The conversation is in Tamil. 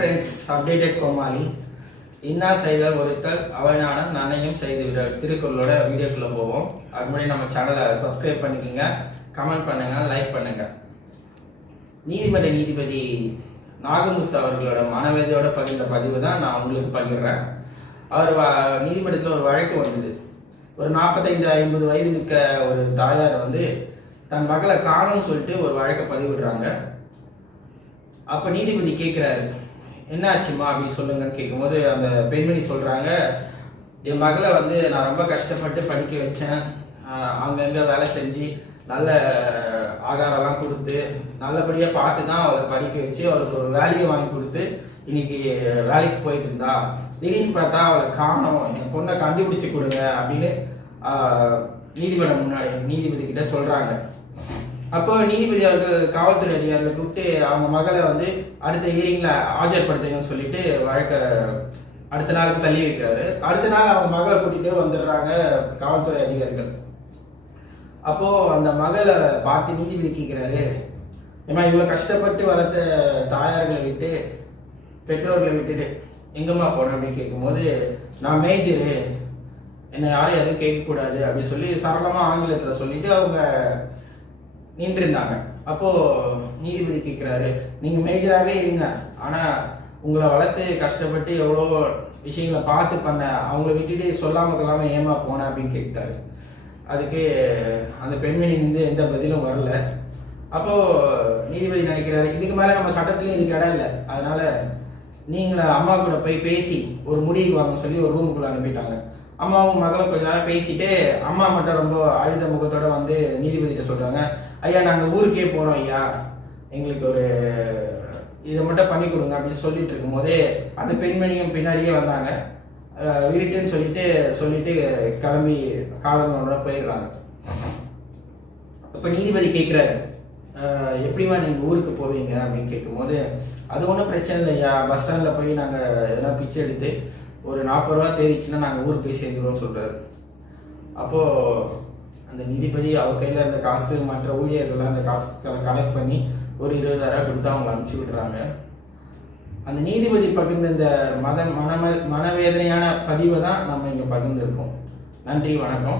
அப்டேட்டட் கோமாளி இன்னா செய்தல் ஒருத்தல் அவனான நன்னையும் செய்து விட. திருக்குறளோட வீடியோக்குள்ள போவோம். அது முன்னாடி நம்ம சேனலை சப்ஸ்கிரைப் பண்ணிக்கோங்க. கமெண்ட் பண்ணுங்க லைக் பண்ணுங்க. நீதிமன்ற நீதிபதி நாகமுத்து அவர்களோட மனவேதையோட பகிர்ந்த பதிவு தான் நான் உங்களுக்கு பகிர்றேன். அவர் நீதிமன்றத்தில் ஒரு வழக்கு வந்தது. ஒரு நாற்பத்தைந்து ஐம்பது வயது மிக்க ஒரு தாயார் வந்து தன் மகளை காணும்னு சொல்லிட்டு ஒரு வழக்கை பதிவிடுறாங்க. அப்போ நீதிபதி கேட்குறாரு என்ன ஆச்சுமா அப்படின்னு சொல்லுங்கன்னு கேட்கும்போது அந்த பெண்மணி சொல்கிறாங்க என் மகளை வந்து நான் ரொம்ப கஷ்டப்பட்டு படிக்க வச்சேன். அங்கங்கே வேலை செஞ்சு நல்ல ஆகாரம்லாம் கொடுத்து நல்லபடியாக பார்த்து தான் அவளை படிக்க வச்சு அவளுக்கு ஒரு வேலையை வாங்கி கொடுத்து இன்னைக்கு வேலைக்கு போயிட்டு இருந்தா. திடீர்னு பார்த்தா அவளை காணோம். என் பொண்ணை கண்டுபிடிச்சு கொடுங்க அப்படின்னு நீதிமன்றம் முன்னாடி நீதிபதி கிட்ட சொல்கிறாங்க அப்போ நீதிபதி அவர்கள் காவல்துறை அதிகாரிகளை கூப்பிட்டு அவங்க மகளை வந்து அடுத்த ஹியரிங்ல ஆஜர்படுத்துங்கன்னு சொல்லிட்டு வழக்க அடுத்த நாளுக்கு தள்ளி வைக்கிறாரு. அடுத்த நாள் அவங்க மகளை கூட்டிட்டு வந்துடுறாங்க காவல்துறை அதிகாரிகள். அப்போ அந்த மகளை பார்த்து நீதிபதி கேட்கிறாரு ஏமா இவ்வளவு கஷ்டப்பட்டு வளர்த்த தாயார்களை விட்டு பெற்றோர்களை விட்டுட்டு எங்கம்மா போன? அப்படின்னு கேட்கும்போது நான் மேஜரு என்னை யாரும் எதுவும் கேட்கக்கூடாது அப்படின்னு சொல்லி சரளமாக ஆங்கிலத்தில் சொல்லிட்டு அவங்க நின்றுருந்தாங்க. அப்போ நீதிபதி கேட்கிறாரு நீங்க மேஜராகவே இருங்க. ஆனா உங்களை வளர்த்து கஷ்டப்பட்டு எவ்வளோ விஷயங்களை பார்த்து பண்ண அவங்கள விட்டுட்டு சொல்லாம கொள்ளாம ஏமா போன? அப்படின்னு கேட்டாரு அதுக்கு அந்த பெண்மணி நின்று எந்த பதிலும் வரல. அப்போ நீதிபதி நினைக்கிறாரு இதுக்கு மேல நம்ம சட்டத்துலேயும் இதுக்கு இடம் இல்லை. அதனால நீங்கள அம்மா கூட போய் பேசி ஒரு முடிவு வாங்க சொல்லி ஒரு ரூமுக்குள்ள அனுப்பிட்டாங்க. அம்மாவும் மகளும் கொஞ்ச நேரம் பேசிட்டு அம்மா மட்டும் ரொம்ப அழுத முகத்தோட வந்து நீதிபதிகிட்ட சொல்றாங்க. ஐயா நாங்க ஊருக்கே போறோம் ஐயா. எங்களுக்கு ஒரு இதை மட்டும் பண்ணி கொடுங்க அப்படின்னு சொல்லிட்டு இருக்கும்போதே அந்த பெண்மணியும் பின்னாடியே வந்தாங்க. அஹ் விருட்டுன்னு சொல்லிட்டு சொல்லிட்டு கிளம்பி காதலனோட போயிடுறாங்க. அப்ப நீதிபதி கேட்கிறாரு எப்படிமா எப்படிம்மா நீங்க ஊருக்கு போவீங்க? அப்படின்னு கேட்கும்போது அது ஒன்றும் பிரச்சனை இல்லையா பஸ் ஸ்டாண்ட்ல போய் நாங்க எதனா பிச்சை எடுத்து ஒரு நாற்பது ரூபா தேறிச்சுன்னா நாங்கள் ஊருக்கு போய் சேர்ந்துருவோம் சொல்கிறாரு அப்போது அந்த நீதிபதி அவர் கையில் இருந்த காசு மற்ற ஊழியர்கள் அந்த காசு கலெக்ட் பண்ணி ஒரு இருபதாயிரம் கொடுத்து அவங்க அனுப்பிச்சி விடுறாங்க. அந்த நீதிபதி பகிர்ந்த இந்த மத மன மனவேதனையான பதிவை தான் நம்ம இங்கே பகிர்ந்துருக்கோம். நன்றி வணக்கம்.